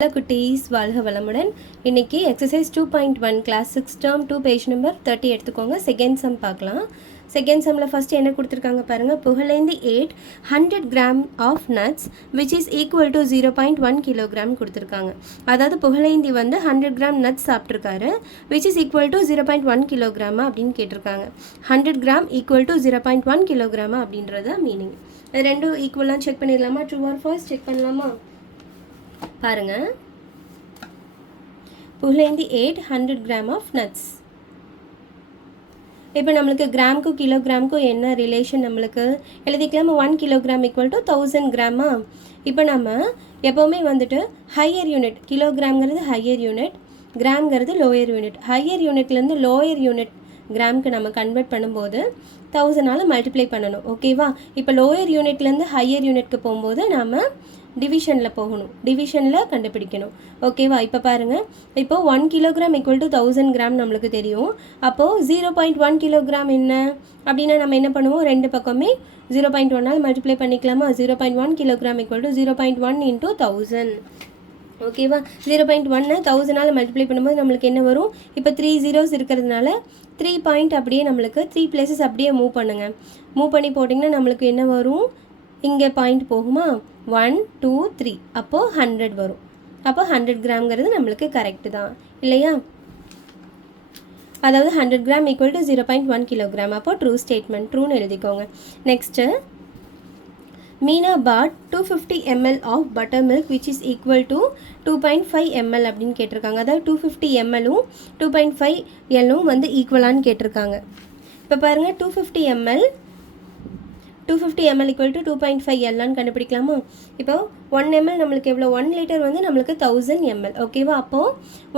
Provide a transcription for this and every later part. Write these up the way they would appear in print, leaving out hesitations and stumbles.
Hello குட்டீஸ், வாழ்க வளமுடன். இன்னைக்கு exercise 2.1 class 6 term 2 page number 30 எடுத்துக்கோங்க. செகண்ட் சம் பார்க்கலாம். செகண்ட் சம்மில் ஃபஸ்ட் என்ன கொடுத்துருக்காங்க பாருங்கள். Pugazhendhi 100 gram of nuts which is equal to 0.1 kilogram கொடுத்துருக்காங்க. அதாவது புகழேந்தி வந்து 100 கிராம் நட்ஸ் சாப்பிட்ருக்காரு, விச் இஸ் ஈக்குவல் டு 0.1 கிலோகிராமா அப்படின்னு கேட்டிருக்காங்க. 100 கிராம் ஈக்குவல் டு 0.1 கிலோகிராமா அப்படின்றத மீனிங். இது ரெண்டும் ஈக்குவலாக செக் பண்ணிடலாமா? ட்ரூ ஆர் ஃபால்ஸ் செக் பண்ணலாமா? பாருங்க, புகழேந்தி 100 கிராம் ஆஃப் நட்ஸ். இப்போ நம்மளுக்கு கிராமுக்கும் கிலோகிராமுக்கும் என்ன ரிலேஷன் நம்மளுக்கு எழுதிக்கலாமா? 1 கிலோகிராம் ஈக்குவல் டு 1000 கிராமா. இப்போ நம்ம எப்போவுமே வந்துட்டு ஹையர் யூனிட், கிலோகிராம்ங்கிறது ஹையர் யூனிட், கிராம்ங்கிறது லோயர் யூனிட். ஹையர் யூனிட்லேருந்து லோயர் யூனிட் கிராமுக்கு நம்ம கன்வெர்ட் பண்ணும்போது 1000ஆல் மல்டிப்ளை பண்ணணும். ஓகேவா? இப்போ லோயர் யூனிட்லேருந்து ஹையர் யூனிட்க்கு போகும்போது நம்ம டிவிஷனில் போகணும், டிவிஷனில் கண்டுபிடிக்கணும். ஓகேவா? இப்போ பாருங்கள், இப்போது 1 கிலோகிராம் ஈக்குவல் டு 1000 கிராம் நம்மளுக்கு தெரியும். அப்போது 0.1 கிலோகிராம் என்ன அப்படின்னா நம்ம என்ன பண்ணுவோம்? ரெண்டு பக்கமே 0.1ஆல் மல்டிப்ளை பண்ணிக்கலாமா? 0.1 கிலோகிராம் ஈக்குவல் டு 0.1 இன்ட்டு 1000. ஓகேவா? 0.1 1000ஆல் மல்டிப்ளை பண்ணும்போது நம்மளுக்கு என்ன வரும்? இப்போ 3 zeros இருக்கிறதுனால 3 பாயிண்ட் அப்படியே நம்மளுக்கு 3 places அப்படியே மூவ் பண்ணுங்கள். மூவ் பண்ணி போட்டிங்கன்னா நம்மளுக்கு என்ன வரும்? இங்கே பாயிண்ட் போகுமா? 1 2 3, அப்போது 100 வரும். அப்போ 100 கிராம்ங்கிறது நம்மளுக்கு கரெக்டு தான் இல்லையா? அதாவது 100 கிராம் ஈக்குவல் டு 0.1 கிலோகிராம். அப்போ ட்ரூ ஸ்டேட்மெண்ட், ட்ரூன்னு எழுதிக்கோங்க. Next, Meena bought 250 ml of buttermilk which is equal to 2.5 ml அப்படின்னு கேட்டிருக்காங்க. அதாவது 250 ml-ம் 2.5 ml-ம் வந்து ஈக்குவலான்னு கேட்டிருக்காங்க. இப்போ பாருங்கள், 250 ml ஈக்குவல் டு 2.5 எல்லாம் கண்டுபிடிக்கலாமா? இப்போ 1 ml நம்மளுக்கு எவ்வளோ? 1 லிட்டர் வந்து நம்மளுக்கு 1000 ml. ஓகேவா? அப்போது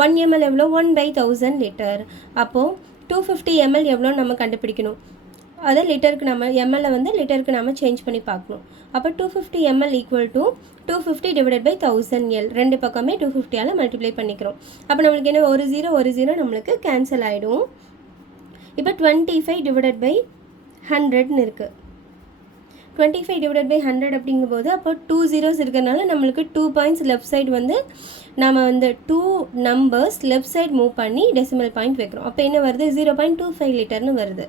1 ml எவ்வளோ? 1/1000 லிட்டர். அப்போது 250 ml எவ்வளோ நம்ம கண்டுபிடிக்கணும். அதை லிட்டருக்கு நம்ம எம்எல்லை வந்து லிட்டருக்கு நம்ம சேஞ்ச் பண்ணி பார்க்கணும். அப்போ 250 ml equal to 250 divided by 1000 L. ரெண்டு பக்கமே 250ஆல் மல்டிப்ளை பண்ணிக்கிறோம். அப்போ நம்மளுக்கு என்ன? ஒரு ஜீரோ நம்மளுக்கு கேன்சல் ஆகிடும். இப்போ 25 டிவைடட் பை 100ன்னு இருக்குது. 25 டிவைடட் பை 100 அப்படிங்கும்போது அப்போ 2 zeros இருக்கிறதுனால நம்மளுக்கு 2 பாயிண்ட்ஸ் லெஃப்ட் சைடு வந்து நம்ம வந்து 2 நம்பர்ஸ் லெஃப்ட் சைடு மூவ் பண்ணி டெசிமல் பாயிண்ட் வைக்கிறோம். அப்போ என்ன வருது? 0.25 லிட்டர்னு வருது.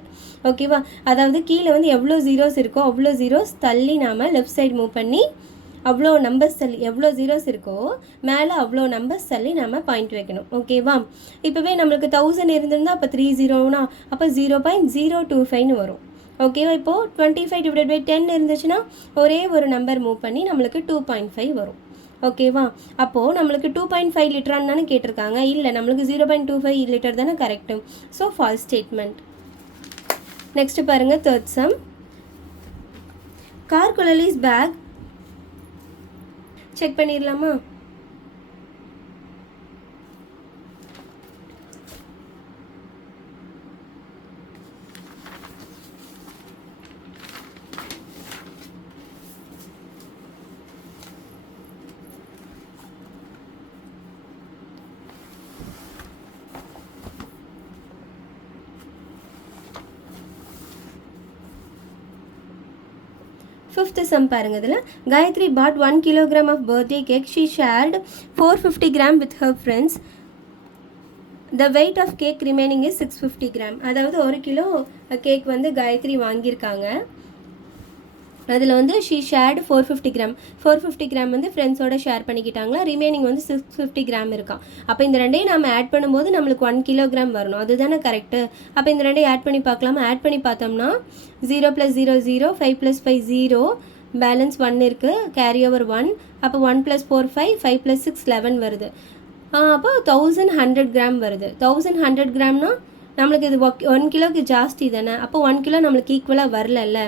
ஓகேவா? அதாவது கீழே வந்து எவ்வளோ ஜீரோஸ் இருக்கோ அவ்வளோ ஜீரோஸ் தள்ளி நாம் லெஃப்ட் சைடு மூவ் பண்ணி அவ்வளோ நம்பர்ஸ் தள்ளி எவ்வளோ ஜீரோஸ் இருக்கோ மேலே அவ்வளோ நம்பர்ஸ் தள்ளி நம்ம பாயிண்ட் வைக்கணும். ஓகேவா? இப்போவே நம்மளுக்கு 1000 இருந்திருந்தால் அப்போ 3 zeroனா அப்போ 0.025ன்னு வரும். ஓகேவா? இப்போது 25 டிவைட் பை 10 இருந்துச்சுன்னா ஒரே ஒரு நம்பர் மூவ் பண்ணி நம்மளுக்கு 2.5 வரும். ஓகேவா? அப்போது நம்மளுக்கு 2.5 லிட்டரான்னு தானே கேட்டிருக்காங்க. இல்லை, நம்மளுக்கு 0.25 லிட்டர் தானே correct. So false statement. Next பாருங்கள், third sum. Karkuzhali's bag check பண்ணிடலாமா? ஃபிஃப்த் சம் பாருங்க. இதில் Gayathri bought 1 kilogram of birthday cake. She shared 450 gram with her friends. The weight of cake remaining is 650 gram. அதாவது 1 kilo cake வந்து காயத்ரி வாங்கியிருக்காங்க. அதில் வந்து she shared 450 gram வந்து ஃப்ரெண்ட்ஸோட ஷேர் பண்ணிக்கிட்டாங்களா. ரிமைனிங் வந்து 650 கிராம் இருக்கான். அப்போ இந்த ரெண்டையும் நம்ம ஆட் பண்ணும்போது நம்மளுக்கு 1 கிலோகிராம் வரணும். அதுதானே கரெக்டு. அப்போ இந்த ரெண்டையும் ஆட் பண்ணி பார்க்கலாமா? ஆட் பண்ணி பார்த்தோம்னா 0 + 0 0, 5 + 5 0, பேலன்ஸ் 1 இருக்குது, கேரி ஓவர் 1. அப்போ 1 + 4 5, 5 + 6 11 வருது. அப்போ 1100 கிராம் வருது. 1100 கிராம்னா நம்மளுக்கு இது 1 கிலோக்கு ஜாஸ்தி தானே. அப்போ 1 கிலோ நம்மளுக்கு ஈக்குவலாக வரலல்ல.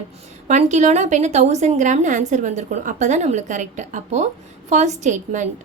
1 கிலோனா அப்போ என்ன? 1000 கிராம்னு ஆன்சர் வந்திருக்கணும். அப்போ தான் நம்மளுக்கு கரெக்டு. அப்போது ஃபால்ஸ் ஸ்டேட்மெண்ட்.